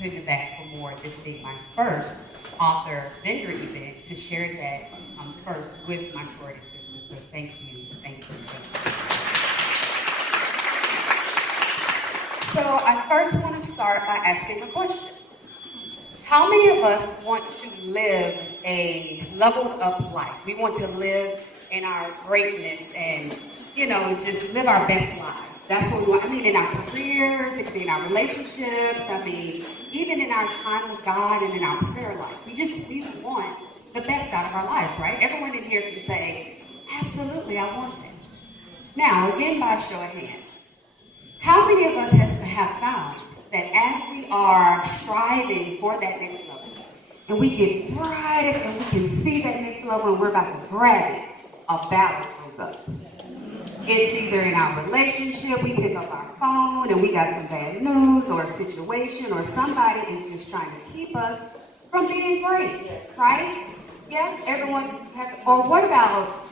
couldn't have asked for more, this being my first author vendor event, to share that first with my sorority sisters. So thank you, thank you, thank you. So I first want to start by asking a question. How many of us want to live a leveled up life? We want to live in our greatness and, just live our best lives. That's what we want. I mean, in our careers, it could be in our relationships, even in our time with God and in our prayer life. We want the best out of our lives, right? Everyone in here can say, absolutely, I want that. Now, again, by a show of hands, how many of us have found that as we are striving for that next level, and we get bright and we can see that next level and we're about to grab it, a battle goes up. It's either in our relationship, we pick up our phone and we got some bad news or a situation, or somebody is just trying to keep us from being great, right? Yeah, everyone or what about,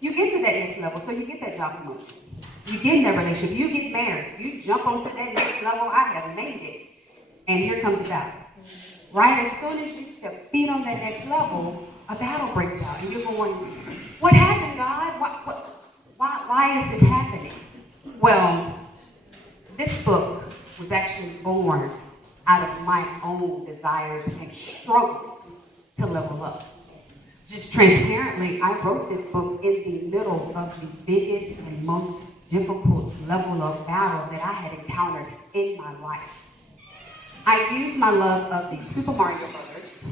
you get to that next level, so you get that job promotion. You get in that relationship, you get married, you jump onto that next level, I have made it. And here comes a battle. Right? As soon as you step feet on that next level, a battle breaks out. And you're going, what happened, God? Why is this happening? Well, this book was actually born out of my own desires and struggles to level up. Just transparently, I wrote this book in the middle of the biggest and most difficult level of battle that I had encountered in my life. I used my love of the Super Mario Brothers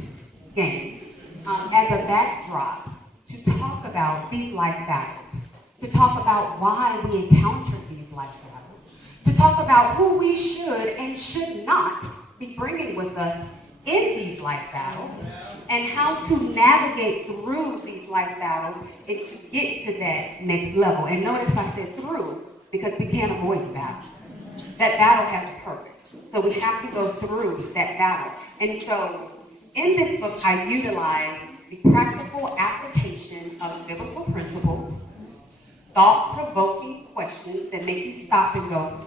game as a backdrop to talk about these life battles, to talk about why we encounter these life battles, to talk about who we should and should not be bringing with us in these life battles, and how to navigate through these life battles and to get to that next level. And notice I said through, because we can't avoid the battle. That battle has a purpose. So we have to go through that battle. And so in this book, I utilize the practical application of biblical principles, thought-provoking questions that make you stop and go,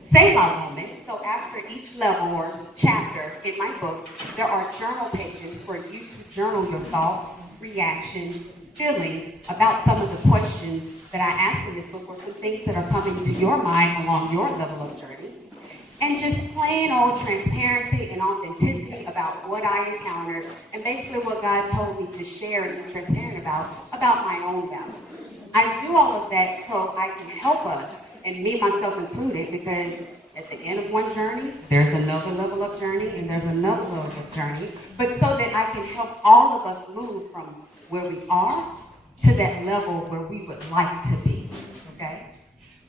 Selah moments. So after each level or chapter in my book, there are journal pages for you to journal your thoughts, reactions, feelings about some of the questions that I asked in this book, or some things that are coming to your mind along your level of journey. And just plain old transparency and authenticity about what I encountered, and basically what God told me to share and be transparent about my own battle. I do all of that so I can help us, and me, myself included, because at the end of one journey, there's another level of journey, and there's another level of journey, but so that I can help all of us move from where we are to that level where we would like to be, okay?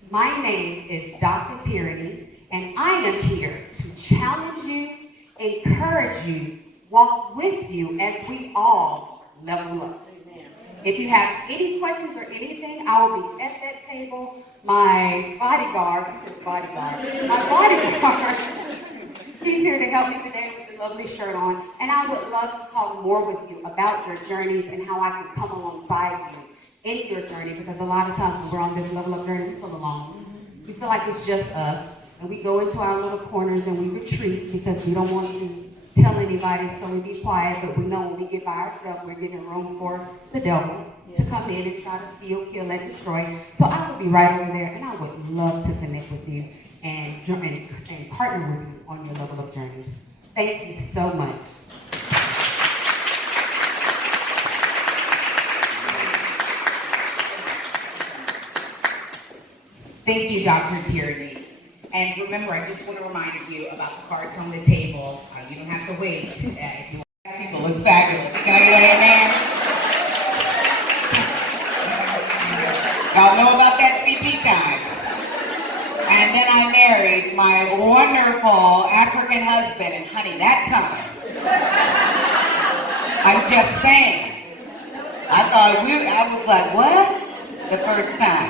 My name is Dr. Tierini, and I am here to challenge you, encourage you, walk with you as we all level up. If you have any questions or anything, I will be at that table. My bodyguard, he's here to help me today with a lovely shirt on. And I would love to talk more with you about your journeys and how I can come alongside you in your journey, because a lot of times when we're on this level of journey, we feel alone. We feel like it's just us. And we go into our little corners and we retreat because we don't want to tell anybody, so we be quiet, but we know when we get by ourselves, we're giving room for the devil to come in and try to steal, kill, and destroy. So I will be right over there, and I would love to connect with you and partner with you on your level of journeys. Thank you so much. Thank you, Dr. Tierini. And remember, I just want to remind you about the cards on the table. You don't have to wait. If you want people, it's fabulous. Can I get an amen? Y'all know about that CP time. And then I married my wonderful African husband, and honey, that time, I'm just saying, I was like, what? The first time.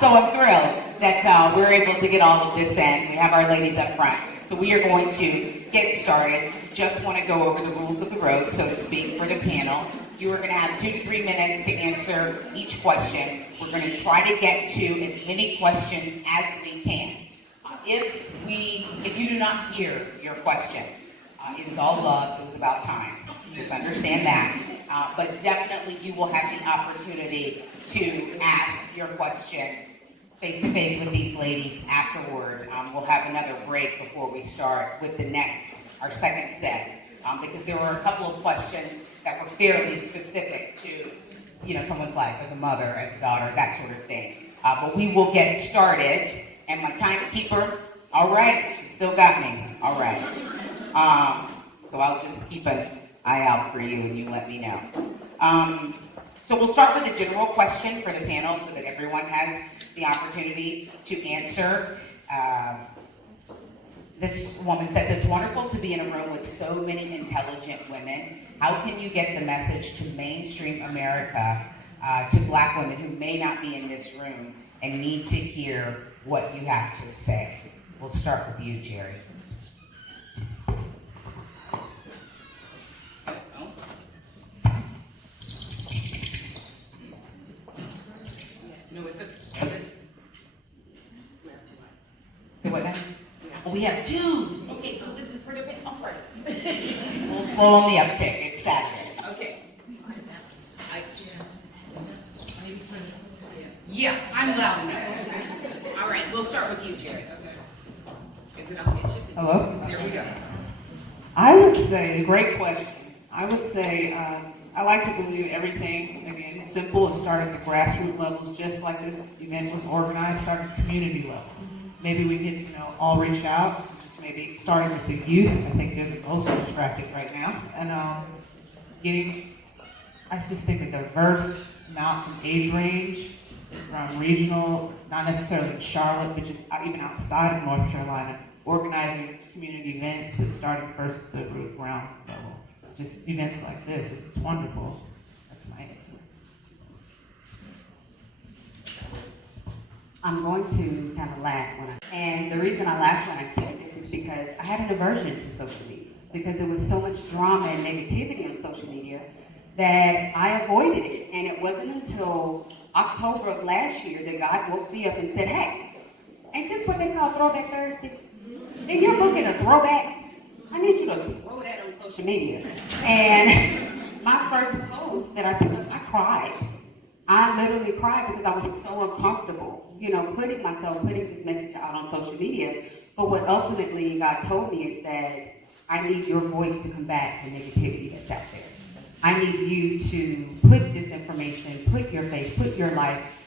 So I'm thrilled that we're able to get all of this in. We have our ladies up front. So we are going to get started. Just want to go over the rules of the road, so to speak, for the panel. You are going to have 2 to 3 minutes to answer each question. We're going to try to get to as many questions as we can. If you do not hear your question, it is all love. It was about time. Just understand that. But definitely you will have the opportunity to ask your question face-to-face with these ladies afterward. We'll have another break before we start with our second set, because there were a couple of questions that were fairly specific to, someone's life as a mother, as a daughter, that sort of thing. But we will get started, and my timekeeper, all right, she still got me, all right. So I'll just keep an eye out for you and you let me know. So we'll start with a general question for the panel so that everyone has the opportunity to answer. This woman says, it's wonderful to be in a room with so many intelligent women. How can you get the message to mainstream America, to Black women who may not be in this room and need to hear what you have to say? We'll start with you, Jerry. No, so what now? Oh, we have two. Okay, so this is for the upward. A little slow on the uptick. It's Saturday. Okay. Yeah, I'm loud enough. All right, we'll start with you, Jerry. Is it on pitch? Hello? There we go. I would say, great question. I would say, I like to believe everything, again, simple and start at the grassroots levels, just like this event was organized, start at the community level. Maybe we could, all reach out, just maybe starting with the youth. I think they're the most distracted right now. And I just think a diverse amount from age range, from regional, not necessarily in Charlotte, but just even outside of North Carolina, organizing community events, but starting first at the ground level. Just events like this is wonderful. That's my answer. I'm going to kind of laugh and the reason I laughed when I said this is because I had an aversion to social media, because there was so much drama and negativity on social media that I avoided it. And it wasn't until October of last year that God woke me up and said, hey, ain't this what they call Throwback Thursday? If you're booking a throwback, I need you to throw that on social media. And my first post that I put up, I cried. I literally cried because I was so uncomfortable, putting this message out on social media. But what ultimately God told me is that I need your voice to combat the negativity that's out there. I need you to put this information, put your face, put your life,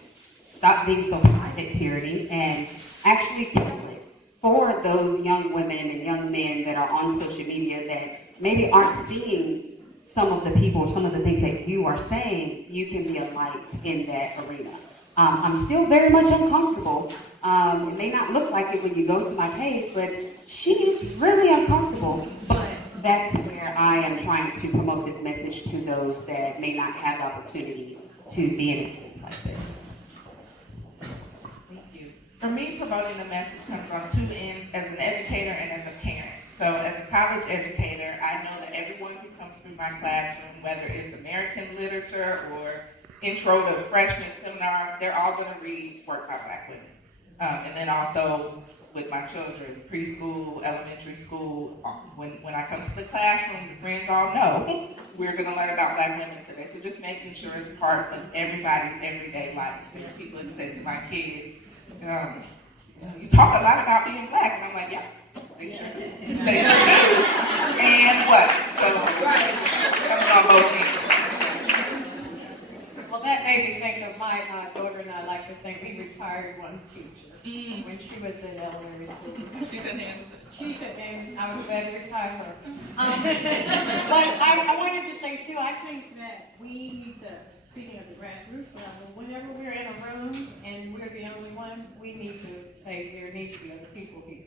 stop being so private, Tierini, and actually tell it for those young women and young men that are on social media that maybe aren't seeing some of the people, some of the things that you are saying. You can be a light in that arena. I'm still very much uncomfortable. It may not look like it when you go to my page, but she's really uncomfortable. But that's where I am trying to promote this message to those that may not have the opportunity to be in a space like this. Thank you. For me, promoting the message comes on two ends, as an educator and as a parent. So as a college educator, I know that everyone who comes through my classroom, whether it's American literature or intro to freshman seminar, they're all going to read work by Black women. And then also with my children, preschool, elementary school, when I come to the classroom, the friends all know we're going to learn about Black women today. So just making sure it's part of everybody's everyday life. There's people that say to my kids, you talk a lot about being Black. And I'm like, yeah, they sure do. They sure do. And what? So, coming on both ends. Well, that made me think of my daughter, and I like to think we retired one teacher when she was in elementary school. She couldn't handle it. She couldn't, and I was glad to retire her. But I wanted to say, too, I think that we need to, speaking of the grassroots level, whenever we're in a room and we're the only one, we need to say there need to be other people here.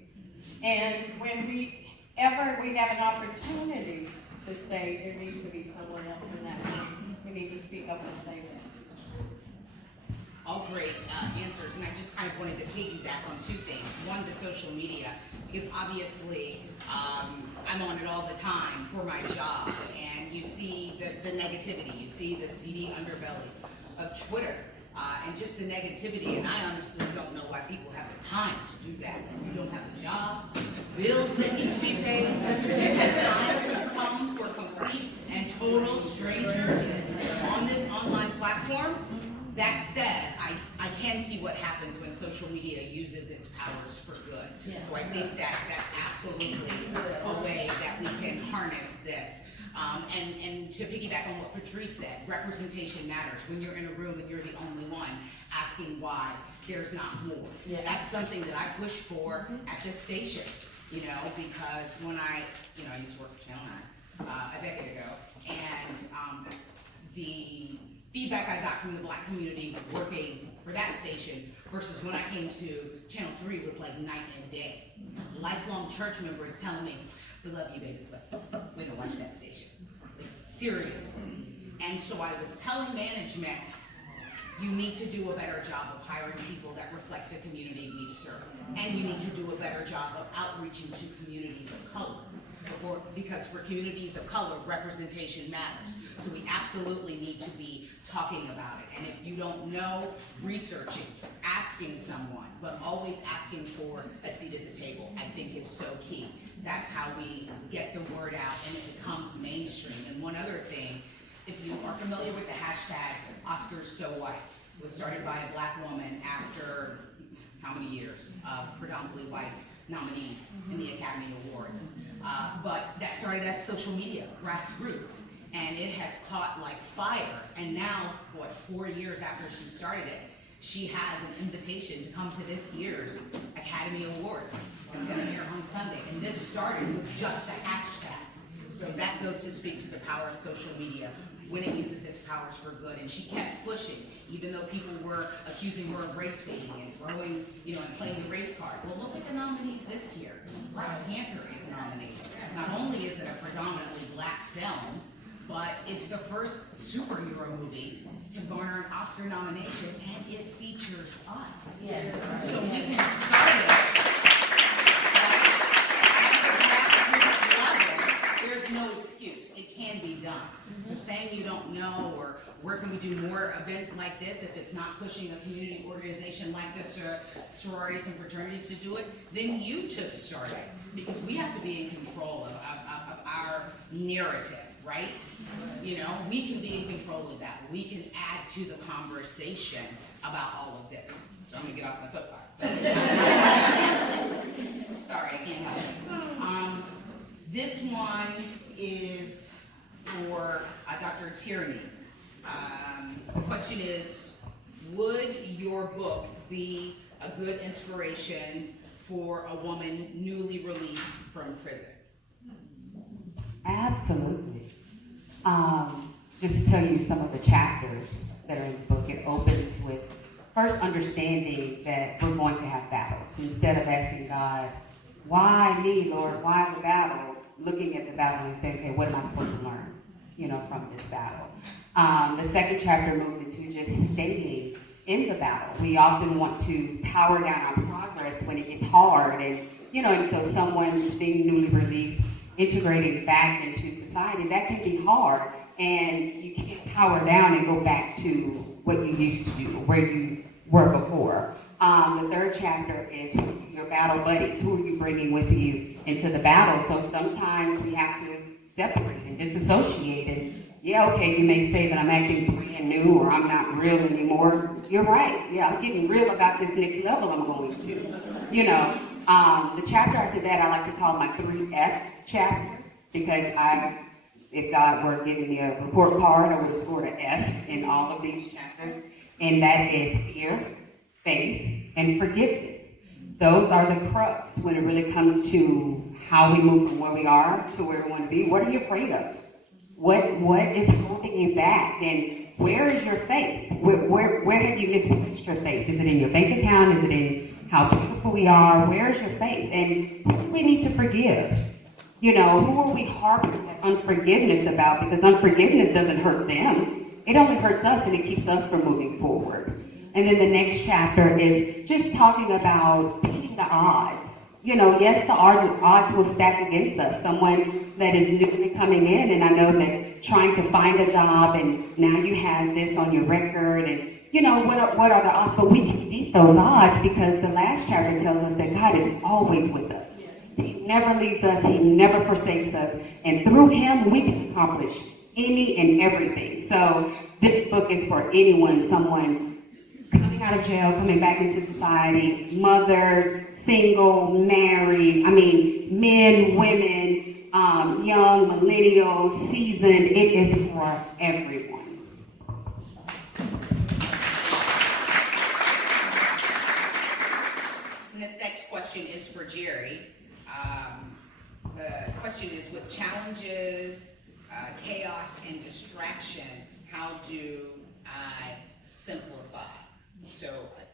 And when we have an opportunity to say there needs to be someone else in that room, we need to speak up and say that. All great answers, and I just kind of wanted to piggyback on two things. One, the social media, because obviously I'm on it all the time for my job, and you see the negativity, you see the seedy underbelly of Twitter. and just the negativity, and I honestly don't know why people have the time to do that. You don't have a job, bills that need to be paid, you have time to come for complete and total strangers on this online platform. That said, I can see what happens when social media uses its powers for good. So I think that that's absolutely a way that we can harness this. And to piggyback on what Patrice said, representation matters. When you're in a room and you're the only one asking why there's not more. That's something that I push for at this station, you know, because when I used to work for Channel 9 a decade ago, and the feedback I got from the Black community working for that station versus when I came to Channel 3 was like night and day. Lifelong church members telling me, we love you, baby, but we don't watch that station. Like, seriously. And so I was telling management, you need to do a better job of hiring people that reflect the community we serve. And you need to do a better job of outreaching to communities of color. Because for communities of color, representation matters. So we absolutely need to be talking about it. And if you don't know, researching, asking someone, but always asking for a seat at the table, I think is so key. That's how we get the word out and it becomes mainstream. And one other thing, if you are familiar with the hashtag Oscars So White, it was started by a Black woman after how many years of predominantly white nominees in the Academy Awards. But that started as social media, grassroots, and it has caught like fire. And now, 4 years after she started it, she has an invitation to come to this year's Academy Awards. It's gonna air on Sunday, and this started with just a hashtag. So that goes to speak to the power of social media when it uses its powers for good. And she kept pushing, even though people were accusing her of race baiting and throwing, and playing the race card. Well, look at the nominees this year. Black Panther is nominated. Not only is it a predominantly Black film, but it's the first superhero movie to garner an Oscar nomination, and it features us. So we can start it at the grassroots level. There's no excuse. It can be done. So saying you don't know, or where can we do more events like this if it's not pushing a community organization like this, or sororities and fraternities to do it, then you just start it. Because we have to be in control of our narrative, right? We can be in control of that. We can add to the conversation about all of this. So I'm gonna get off my soapbox. Sorry, I can't help it. This one is for Dr. Tierini. The question is, would your book be a good inspiration for a woman newly released from prison? Absolutely. Just to tell you some of the chapters that are in the book, it opens with first understanding that we're going to have battles. Instead of asking God, why me, Lord, why the battle? Looking at the battle and saying, okay, what am I supposed to learn, from this battle? The second chapter moves into just staying in the battle. We often want to power down our progress when it gets hard, and so someone who's being newly released, integrating back into society, that can be hard, and you can't power down and go back to what you used to do, where you were before. The third chapter is your battle buddies. Who are you bringing with you into the battle? So sometimes we have to separate and disassociate. And okay, you may say that I'm acting brand new or I'm not real anymore. You're right. I'm getting real about this next level I'm going to. The chapter after that I like to call my 3F chapter, because if God were giving me a report card, I would have scored an F in all of these chapters. And that is fear, faith, and forgiveness. Those are the crux when it really comes to how we move from where we are to where we want to be. What are you afraid of? What is holding you back? And where is your faith? Where have you misplaced your faith? Is it in your bank account? Is it in how beautiful we are? Where is your faith? And who do we need to forgive? Who are we harboring that unforgiveness about? Because unforgiveness doesn't hurt them. It only hurts us, and it keeps us from moving forward. And then the next chapter is just talking about beating the odds. Yes, the odds will stack against us. Someone that is newly coming in, and I know that trying to find a job, and now you have this on your record, and you know, what are the odds? But we can beat those odds because the last chapter tells us that God is always with us. He never leaves us. He never forsakes us. And through him, we can accomplish any and everything. So this book is for anyone, someone coming out of jail, coming back into society, mothers, single, married, men, women, young, millennials, seasoned. It is for everyone. And this next question is for Jerry. The question is, with challenges, chaos, and distraction, how do I simplify? So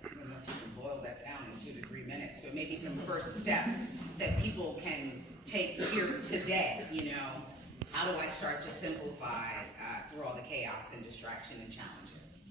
I don't know if you can boil that down in 2 to 3 minutes, but maybe some first steps that people can take here today. You know, how do I start to simplify through all the chaos and distraction and challenges?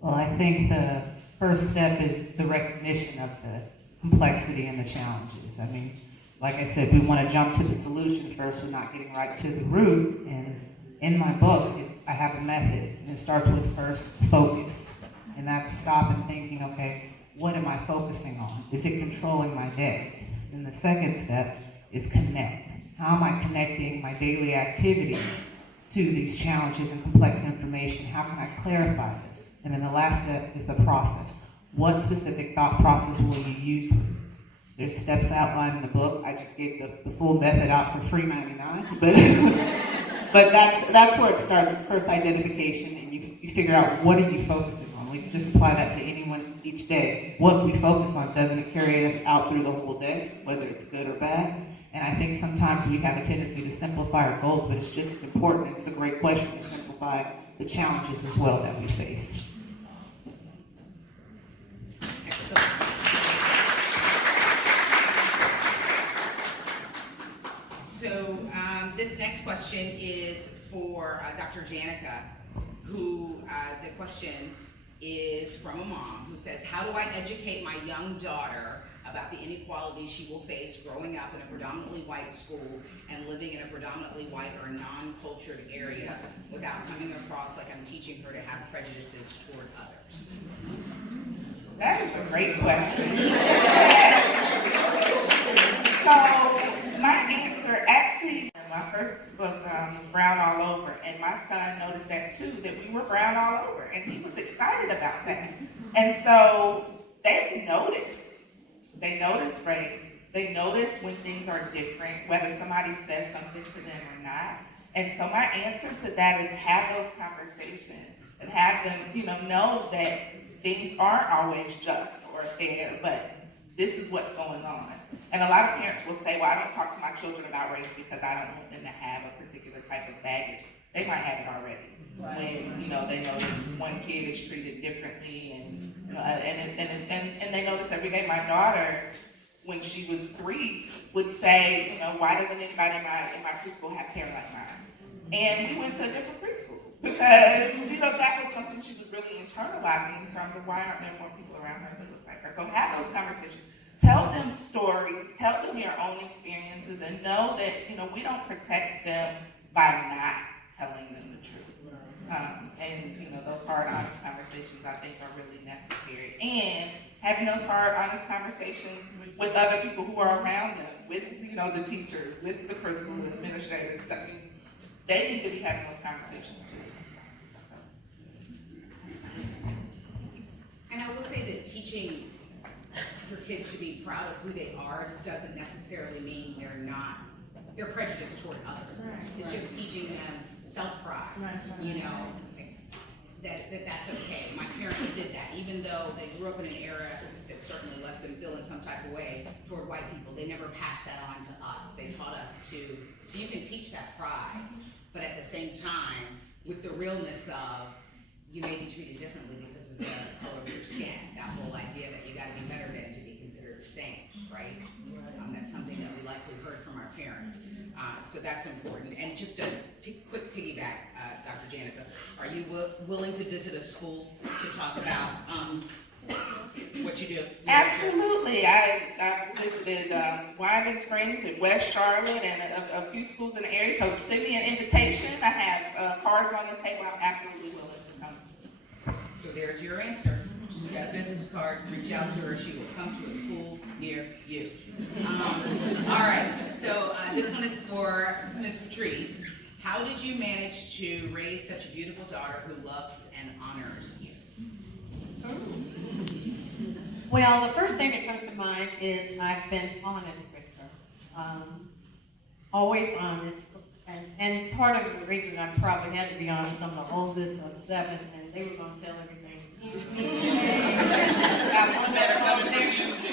Well, I think the first step is the recognition of the complexity and the challenges. I mean, like I said, we want to jump to the solution first. We're not getting right to the root. And in my book, I have a method, and it starts with first focus. And that's stopping thinking, okay, what am I focusing on? Is it controlling my day? And the second step is connect. How am I connecting my daily activities to these challenges and complex information? How can I clarify this? And then the last step is the process. What specific thought process will you use with this? There's steps outlined in the book. I just gave the full method out for free $99, but that's where it starts. It's first identification, and you figure out what are you focusing on. We can just apply that to anyone each day. What we focus on, doesn't it carry us out through the whole day, whether it's good or bad? And I think sometimes we have a tendency to simplify our goals, but it's just as important. It's a great question to simplify the challenges as well that we face. So this next question is for Dr. Janica, who the question is from a mom who says, how do I educate my young daughter about the inequalities she will face growing up in a predominantly white school and living in a predominantly white or non-cultured area without coming across like I'm teaching her to have prejudices toward others? That is a great question. So my answer, actually, my first book was brown all over, and my son noticed that too, that we were brown all over, and he was excited about that. And so they notice. They notice race. They notice when things are different, whether somebody says something to them or not. And so my answer to that is have those conversations and have them, know that things aren't always just or fair, but this is what's going on. And a lot of parents will say, well, I don't talk to my children about race because I don't want them to have a particular type of baggage. They might have it already. Right. When, they notice one kid is treated differently and they notice every day. My daughter, when she was 3, would say, why doesn't anybody in my preschool have hair like mine? And we went to a different preschool because, that was something she was really internalizing in terms of why aren't there more people around her that look like her. So have those conversations. Tell them stories. Tell them your own experiences and know that, we don't protect them by not telling them the truth. Those hard, honest conversations, I think, are really necessary. And having those hard, honest conversations with other people who are around them, with, the teachers, with the principal, the administrators. I mean, they need to be having those conversations too. And I will say that teaching for kids to be proud of who they are doesn't necessarily mean they're prejudiced toward others. Right, it's just teaching them self-pride, that's okay. My parents did that, even though they grew up in an era that certainly left them feeling some type of way toward white people. They never passed that on to us. They taught us so you can teach that pride, but at the same time, with the realness of, you may be treated differently because of the color of your skin. That whole idea that you gotta be better than to be considered the same, right? That's something that we likely heard from our parents. So that's important. And just a quick piggyback, Dr. Janica, are you willing to visit a school to talk about what you do? Absolutely. I visited Wyman Springs and West Charlotte and a few schools in the area. So send me an invitation. I have cards on the table. I'm absolutely willing to come. So there's your answer. She's got a business card, reach out to her, she will come to a school near you. All right, so this one is for Ms. Patrice. How did you manage to raise such a beautiful daughter who loves and honors you? Well, the first thing that comes to mind is I've been honest with her. Always honest. And part of the reason I probably had to be honest, I'm the oldest of 7, and they were going to tell everything.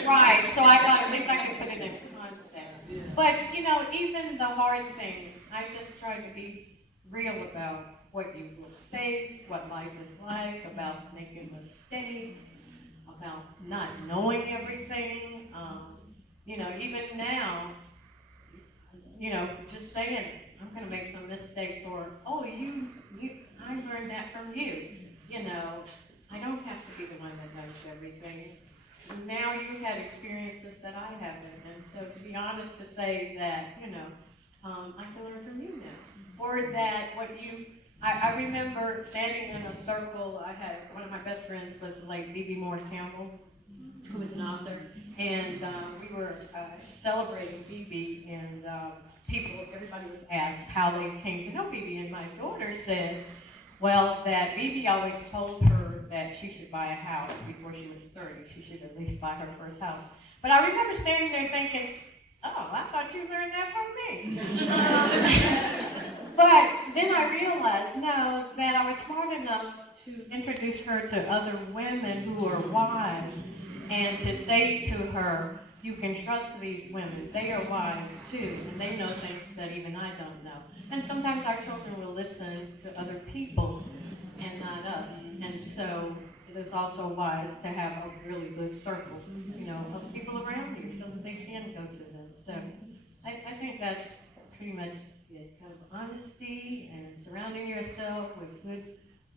Right, so I thought at least I could put it in context. But, you know, even the hard things, I just try to be real about what you will face, what life is like, about making mistakes, about not knowing everything. You know, even now, you know, just saying, I'm going to make some mistakes, or, oh, I learned that from you. You know, I don't have to be the one that knows everything. Now you've had experiences that I haven't, and so to be honest, to say that, you know, I can learn from you now. Or that I remember standing in a circle. I had one of my best friends was the late B.B. Moore Campbell, who was an author, and we were celebrating B.B. and everybody was asked how they came to know B.B. and my daughter said, well, that B.B. always told her that she should buy a house before she was 30. She should at least buy her first house. But I remember standing there thinking, oh, I thought you learned that from me. But then I realized, no, that I was smart enough to introduce her to other women who are wise and to say to her, you can trust these women. They are wise too, and they know things that even I don't know. And sometimes our children will listen to other people and not us. And so it is also wise to have a really good circle, you know, of people around you so that they can go to them. So I think that's pretty much it. Kind of honesty and surrounding yourself with good,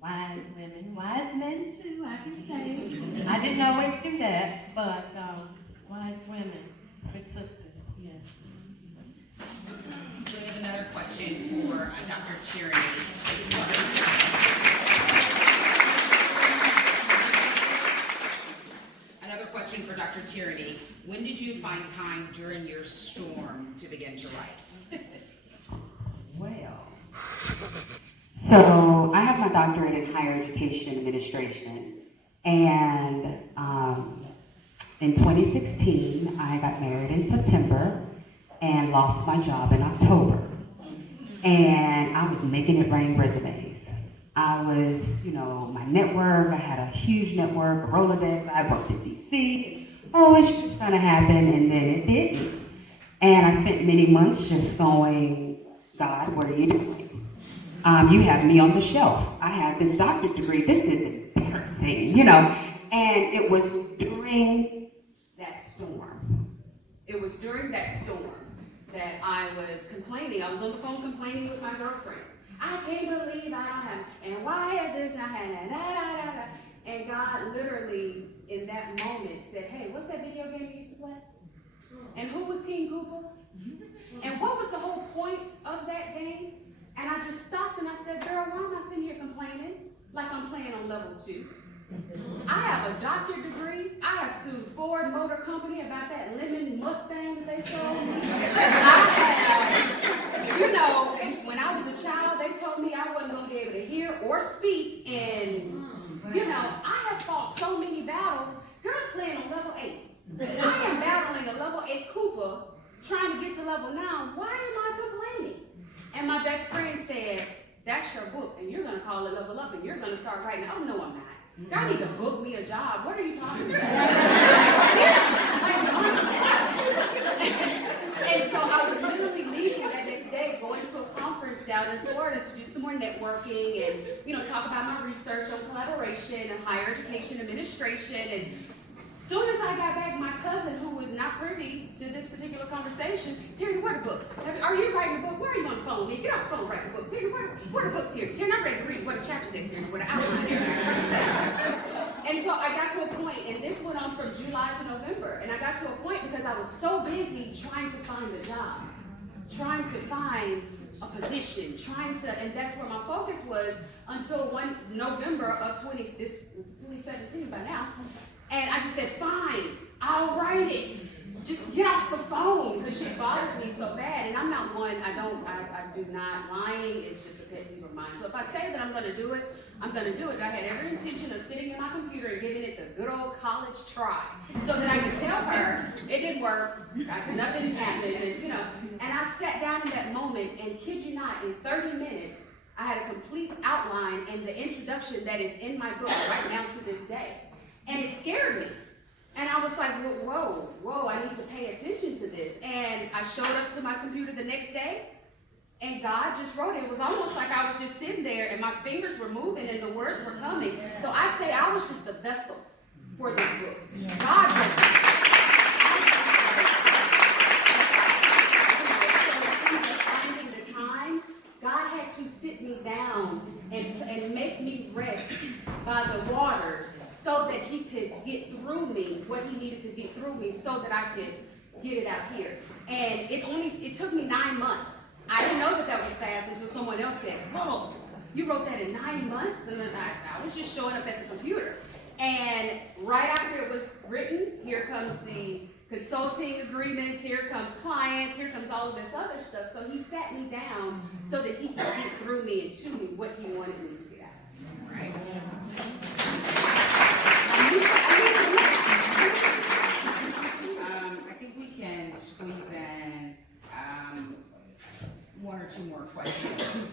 wise women. Wise men too, I can say. I didn't always do that, but wise women, good sisters, yes. So we have another question for Dr. Tierini. Another question for Dr. Tierini. When did you find time during your storm to begin to write? Well, so I have my doctorate in higher education administration, and in 2016, I got married in September and lost my job in October. And I was making it rain resumes. I was, you know, my network, I had a huge network, a Rolodex, I worked in DC. Oh, it's just gonna happen, and then it didn't. And I spent many months just going, God, what are you doing? You have me on the shelf. I have this doctorate degree. This is embarrassing, you know. And it was during that storm. It was during that storm that I was complaining. I was on the phone complaining with my girlfriend. I can't believe I don't have, and why is this not happening? And God literally, in that moment, said, hey, what's that video game you used to play? And who was King Koopa? And what was the whole point of that game? And I just stopped and I said, girl, why am I sitting here complaining like I'm playing on level 2? I have a doctorate degree. I have sued Ford Motor Company about that lemon Mustang that they sold me. I have, you know, when I was a child, they told me I wasn't going to be able to hear or speak. And, you know, I have fought so many battles. Girls playing on level 8. I am battling a level 8 Cooper, trying to get to level 9. Why am I complaining? And my best friend said, that's your book, and you're going to call it Level Up, and you're going to start writing. Oh, no, I'm not. Y'all need to book me a job. What are you talking about? And so I was literally leaving that next day, going to a conference down in Florida to do some more networking and, you know, talk about my research on collaboration and higher education administration. And as soon as I got back, my cousin, who was not privy to this particular conversation, Tierini, where the book? Are you writing a book? Where are you on the phone with me? Get off the phone, write the book. Tierini, where the book, Tierini? Tierini, I'm ready to read. What the chapter's at, Tierini? What the outline there? And so I got to a point, and this went on from July to November, and I got to a point because I was so busy trying to find a job, trying to find a position, and that's where my focus was until one November of 2017 by now. And I just said, fine, I'll write it. Just get off the phone, because shit bothers me so bad. And I'm not one, I do not, lying is just a pet peeve of mine. So if I say that I'm gonna do it, I'm gonna do it. I had every intention of sitting in my computer and giving it the good old college try, so that I could tell her it didn't work, nothing happened, and I sat down in that moment, and kid you not, in 30 minutes, I had a complete outline and the introduction that is in my book right now to this day. And it scared me. And I was like, whoa, I need to pay attention to this. And I showed up to my computer the next day, and God just wrote it. It was almost like I was just sitting there, and my fingers were moving, and the words were coming. So I say I was just a vessel for this book. God wrote it. Finding the time, God had to sit me down and make me rest by the waters, so that he could get through me what he needed to get through me, so that I could get it out here. And it took me 9 months. I didn't know that was fast until someone else said, whoa, you wrote that in 9 months? And then I was just showing up at the computer. And right after it was written, here comes the consulting agreements, here comes clients, here comes all of this other stuff. So he sat me down so that he could get through me and to me what he wanted me to get out. Right? I think we can squeeze in one or two more questions.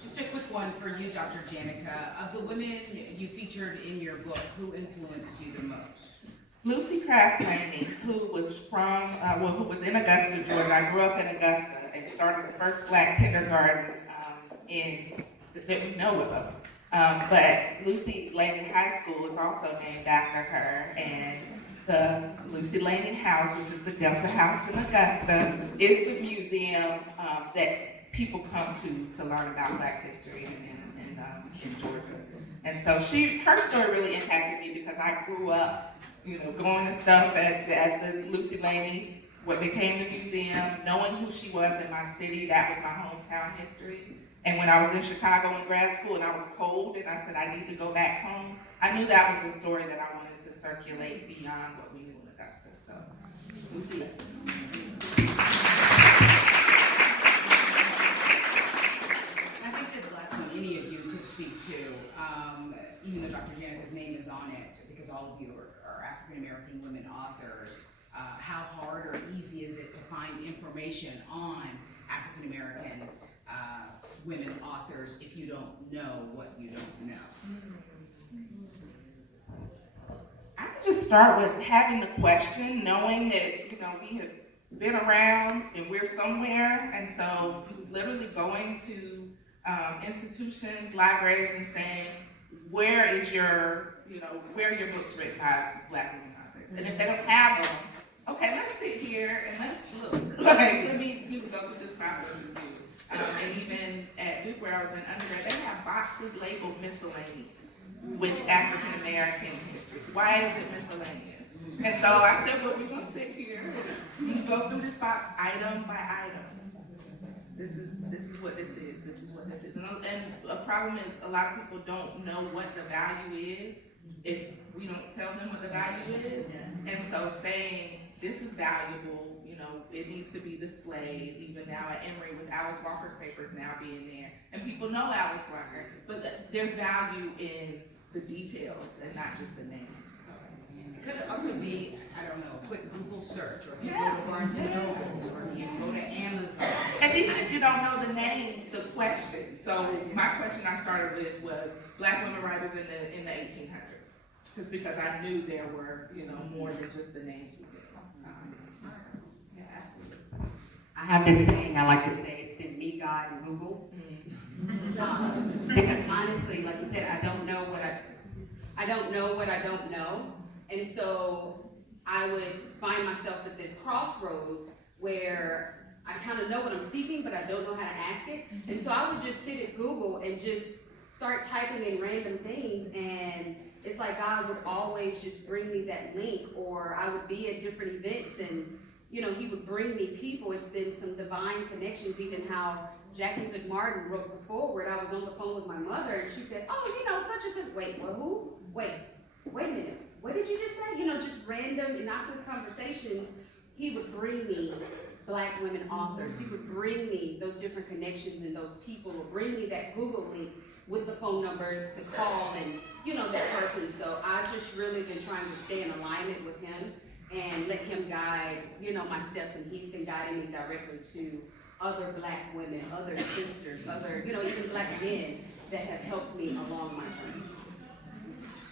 Just a quick one for you, Dr. Janica. Of the women you featured in your book, who influenced you the most? Lucy Craft Laney, who was who was in Augusta, Georgia. I grew up in Augusta and started the first black kindergarten that we know of. But Lucy Laney High School is also named after her, and the Lucy Laney House, which is the Delta House in Augusta, is the museum that people come to learn about Black history in Georgia. And so her story really impacted me, because I grew up, going to stuff at the Lucy Laney, what became the museum, knowing who she was in my city. That was my hometown history. And when I was in Chicago in grad school and I was cold and I said I need to go back home, I knew that was a story that I wanted to circulate beyond what we knew in Augusta. So, Lucy. I think this last one, any of you could speak to, even though Dr. Janica's name is on it, because all of you are African-American women authors. How hard or easy is it to find information on African-American women authors if you don't know what you don't know? I would just start with having the question, knowing that, we have been around and we're somewhere, and so literally going to institutions, libraries, and saying, where are your books written by Black women authors? And if they don't have them, okay, let's sit here and let's look. Let me go through this process with you. And even at Duke, where I was in undergrad, they have boxes labeled miscellaneous with African American history. Why is it miscellaneous? And so I said, well, we're gonna sit here and go through this box item by item. This is what this is. This is what this is. And a problem is a lot of people don't know what the value is if we don't tell them what the value is. And so saying this is valuable, it needs to be displayed, even now at Emory with Alice Walker's papers now being there. And people know Alice Walker, but there's value in the details and not just the names. It could also be, I don't know, a quick Google search, or if you go to Barnes and Nobles, or if you go to Amazon. And even if you don't know the name, the question. So my question I started with was Black women writers in the 1800s, just because I knew there were, more than just the names we did. I have this saying, I like to say, it's been me, God, and Google. Because honestly, like you said, I don't know what I don't know. And so I would find myself at this crossroads where I kind of know what I'm seeking, but I don't know how to ask it. And so I would just sit at Google and just start typing in random things, and it's like God would always just bring me that link, or I would be at different events and you know, he would bring me people. It's been some divine connections, even how Jackie Good Martin wrote the foreword. I was on the phone with my mother, and she said, oh, you know, such and such. Wait, well, who? Wait a minute. What did you just say? You know, just random, innocuous conversations. He would bring me Black women authors. He would bring me those different connections and those people, or bring me that Google link with the phone number to call and, you know, that person. So I've just really been trying to stay in alignment with him and let him guide, you know, my steps, and he's been guiding me directly to other Black women, other sisters, other, you know, even Black men that have helped me along my journey.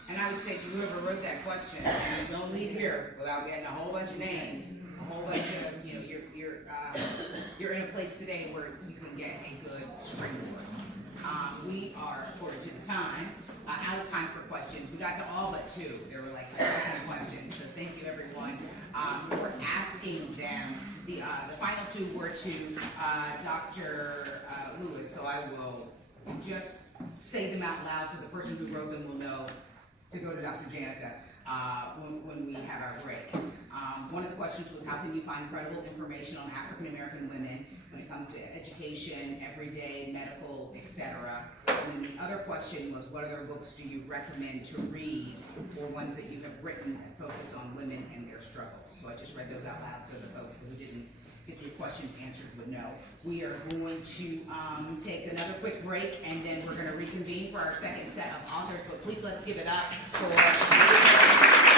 And I would say to whoever wrote that question, don't leave here without getting a whole bunch of names, a whole bunch of, you know, you're in a place today where you can get a good springboard. We are, according to the time, out of time for questions. We got to all but two. There were like 1,000 questions, so thank you everyone for asking them. The final two were to Dr. Lewis, so I will just say them out loud so the person who wrote them will know to go to Dr. Janica when we have our break. One of the questions was, how can you find credible information on African American women when it comes to education, everyday, medical, etc.? And then the other question was, what other books do you recommend to read, or ones that you have written that focus on women and their struggles? So I just read those out loud so the folks who didn't get the questions answered would know. We are going to take another quick break, and then we're going to reconvene for our second set of authors. But please let's give it up for